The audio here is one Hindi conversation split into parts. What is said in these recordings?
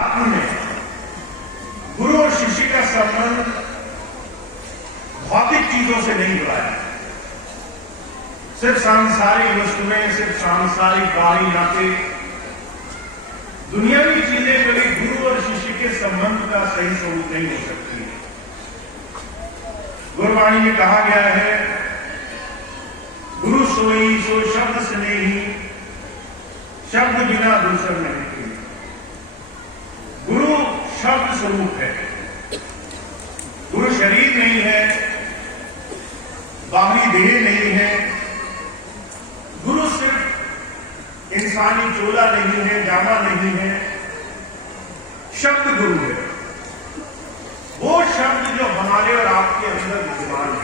आपने गुरु और शिष्य का संबंध भौतिक चीजों से नहीं जुड़ाया, सिर्फ सांसारिक वस्तुएं, सिर्फ सांसारिक बारी नाते, दुनियावी चीजें कभी गुरु और शिष्य के संबंध का सही स्वरूप नहीं हो सकती। गुरुवाणी में कहा गया है, गुरु सोई सो शब्द स्नेही, शब्द बिना दूसर नहीं। गुरु शब्द स्वरूप है, गुरु शरीर नहीं है, बाहरी देह नहीं है। गुरु सिर्फ इंसानी चोला नहीं है, जामा नहीं है, शब्द गुरु है। वो शब्द जो हमारे और आपके अंदर विद्यमान है,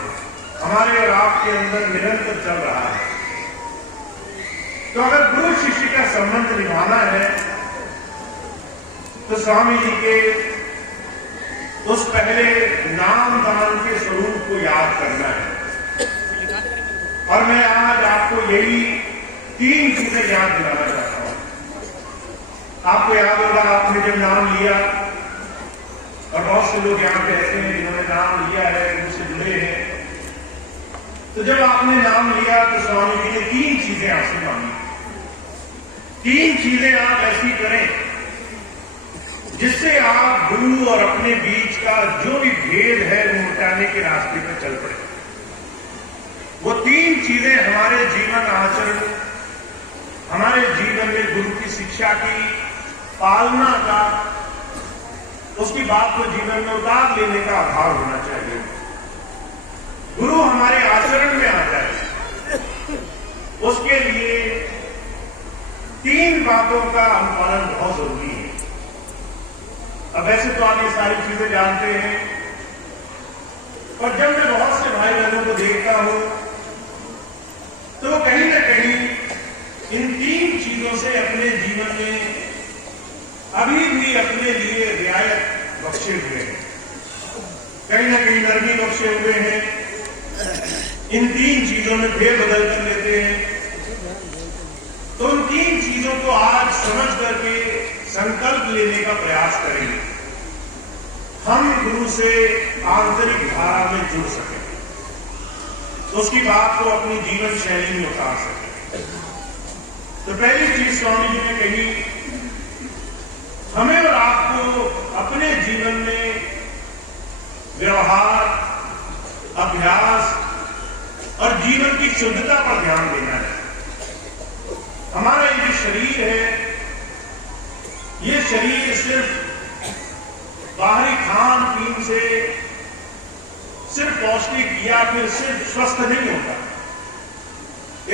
हमारे और आपके अंदर निरंतर चल रहा है। तो अगर गुरु शिष्य का संबंध निभाना है तो स्वामी जी के उस पहले नाम दान के स्वरूप को याद करना है। और मैं आज आपको यही 3 चीजें याद दिलाना चाहता हूं। आपको याद होगा, आपने जब नाम लिया, और बहुत से लोग यहां पे ऐसे हैं जिन्होंने नाम लिया है, उनसे जुड़े हैं, तो जब आपने नाम लिया तो स्वामी जी ने 3 चीजें आपसे मांगी। 3 चीजें आप ऐसी करें जिससे आप गुरु और अपने बीच का जो भी भेद है वो मिटाने के रास्ते पर चल पड़े। वो 3 चीजें हमारे जीवन आचरण, हमारे जीवन में गुरु की शिक्षा की पालना का, उसकी बात को जीवन में उतार लेने का अभाव होना चाहिए। गुरु हमारे आचरण में आ जाए, उसके लिए 3 बातों का अनुपालन बहुत जरूरी है। अब वैसे तो आप ये सारी चीजें जानते हैं, पर जब मैं बहुत से भाई बहनों को देखता हूं तो वो कहीं ना कहीं इन 3 चीजों से अपने जीवन में अभी भी अपने लिए रियायत बख्शे हुए हैं, कहीं ना कहीं नरमी बख्शे हुए हैं। इन 3 चीजों में फेरबदल कर लेते हैं। तो उन 3 चीजों को आज समझ करके संकल्प लेने का प्रयास करेंगे, हम गुरु से आंतरिक धारा में जुड़ सकें, तो उसकी बात को अपनी जीवन शैली में उतार सकें। तो पहली चीज स्वामी जी ने कही, हमें और आपको अपने जीवन में व्यवहार, अभ्यास और जीवन की शुद्धता पर ध्यान देना है। हमारा ये जो शरीर है, ये शरीर सिर्फ बाहरी खान पीन से सिर्फ पौष्टिक या फिर सिर्फ स्वस्थ नहीं होता।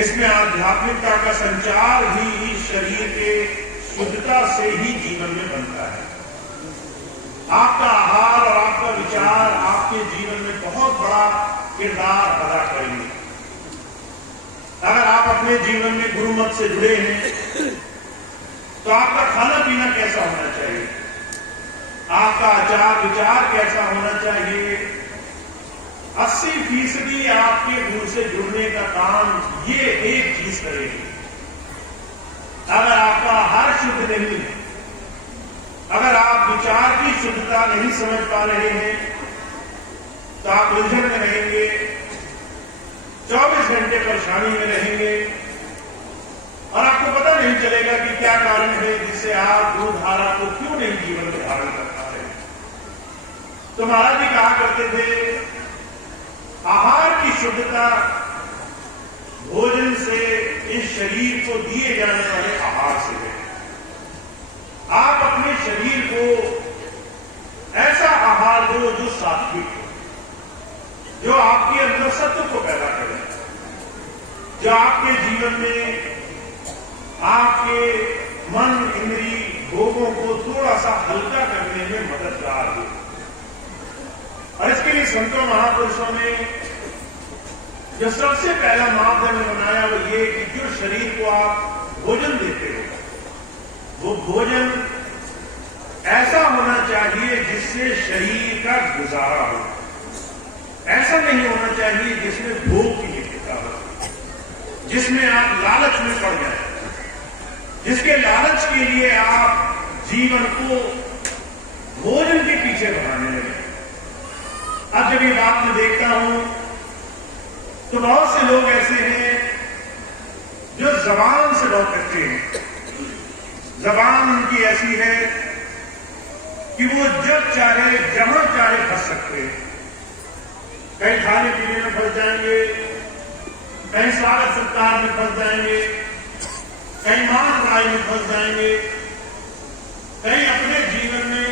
इसमें आध्यात्मिकता का संचार भी इस शरीर के शुद्धता से ही जीवन में बनता है। आपका आहार और आपका विचार आपके जीवन में बहुत बड़ा किरदार अदा करेंगे। अगर आप अपने जीवन में गुरु मत से जुड़े हैं तो आपका खाना पीना कैसा होना चाहिए, आपका आचार विचार कैसा होना चाहिए। 80% आपके गुरु से जुड़ने का काम ये एक चीज करेगी। अगर आपका आहार शुद्ध नहीं है, अगर आप विचार की शुद्धता नहीं समझ पा रहे हैं, तो आप उलझन में रहेंगे, 24 घंटे परेशानी में रहेंगे और आपको पता नहीं चलेगा कि क्या कारण है जिससे आप गुरु धारा को क्यों नहीं जीवन में धारण कर पा रहे। तो महाराज जी कहा करते थे, आहार की शुद्धता भोजन से इस शरीर को दिए जाने वाले आहार से है। आप अपने शरीर को ऐसा आहार दो जो सात्विक हो, जो आपके अंदर सत्व को पैदा करे, जो आपके जीवन में आपके मन इंद्री भोगों को थोड़ा सा हल्का करने में मददगार हो। और इसके लिए संतों महापुरुषों ने जो सबसे पहला मापदंड बनाया वो ये कि जो शरीर को आप भोजन देते हो, वो भोजन ऐसा होना चाहिए जिससे शरीर का गुजारा हो। ऐसा नहीं होना चाहिए जिसमें भोग की लिप्तता हो, जिसमें आप लालच में पड़ जाए, जिसके लालच के लिए आप जीवन को भोजन के पीछे भागने लगे। अब जब ये बात मैं देखता हूं तो बहुत से लोग ऐसे हैं जो जबान से बहुत कच्चे हैं। जबान उनकी ऐसी है कि वो जब चाहे जहां चाहे फंस सकते हैं। कहीं खाने पीने में फंस जाएंगे, कहीं स्वागत सत्कार में फंस जाएंगे, कहीं मान राय में फंस जाएंगे, कहीं अपने जीवन में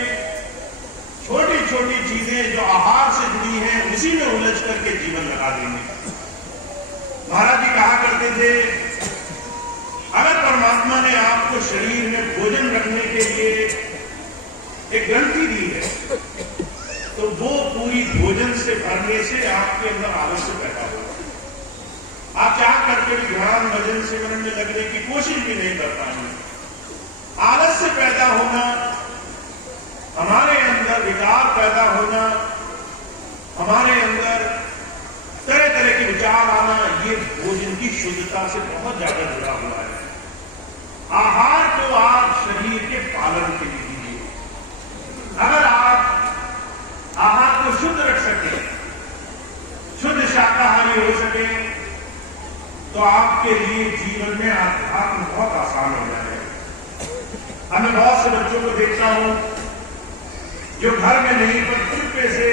छोटी छोटी चीजें जो आहार से जुड़ी हैं उसी में उलझ करके जीवन लगा देंगे। महाराज जी कहा करते थे, अगर परमात्मा ने आपको शरीर में भोजन रखने के लिए एक ग्रंथि दी है तो वो पूरी भोजन से भरने से आपके अंदर आलस्य पैदा होगा। आप चाह करके भी ध्यान भजन सिमरन में लगने की कोशिश भी नहीं कर पाएंगे। आलस्य पैदा होना, हमारे अंदर विकार पैदा होना, हमारे अंदर तरह तरह के विचार आना, ये भोजन की शुद्धता से बहुत ज्यादा जुड़ा हुआ है। आहार को आप शरीर के पालन के लिए दीजिए। अगर आप आहार को शुद्ध रख सके, शुद्ध शाकाहारी हो सके, तो आपके लिए जीवन में अध्यात्म बहुत आसान हो जाएगा। मैं बहुत से बच्चों को देखता हूं जो घर में नहीं पर चुपके से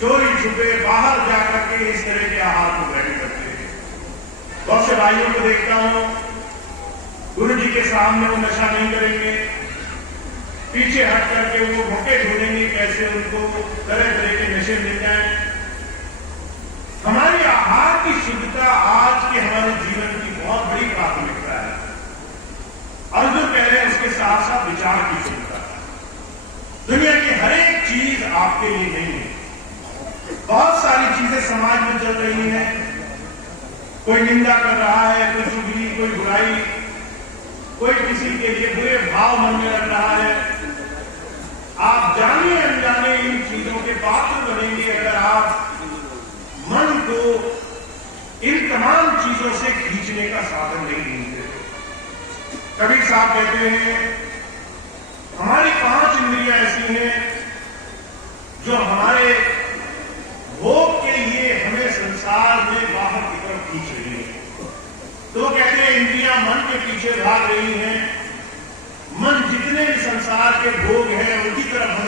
चोरी छुपे बाहर जाकर के इस तरह के आहार को ग्रहण करते हैं। बहुत से भाइयों को देखता हूं गुरु जी के सामने वो नशा नहीं करेंगे, पीछे हट करके वो मौके ढूंढेंगे कैसे उनको तरह तरह के नशे मिल जाएं। हमारी आहार की शुद्धता आज के हमारे जीवन की बहुत बड़ी प्राथमिकता है। और जो कह रहे हैं उसके साथ साथ विचार की शुद्धता। दुनिया की हर एक चीज आपके लिए नहीं है। बहुत सारी चीजें समाज में चल रही हैं, कोई निंदा कर रहा है, कोई चुगली, कोई बुराई, कोई किसी के लिए बुरे भाव मन में रख रहा है। आप जाने अनजाने इन चीजों के पात्र बनेंगे अगर आप मन को इन तमाम चीजों से खींचने का साधन नहीं ढूंढते। कबीर साहब कहते हैं, हमारी 5 इंद्रियां ऐसी हैं जो हमारे भोग के लिए हमें संसार में बाहर की तरफ खींच रही है। तो कहते हैं इंद्रियां मन के पीछे भाग रही हैं, मन जितने भी संसार के भोग हैं उनकी तरफ हमें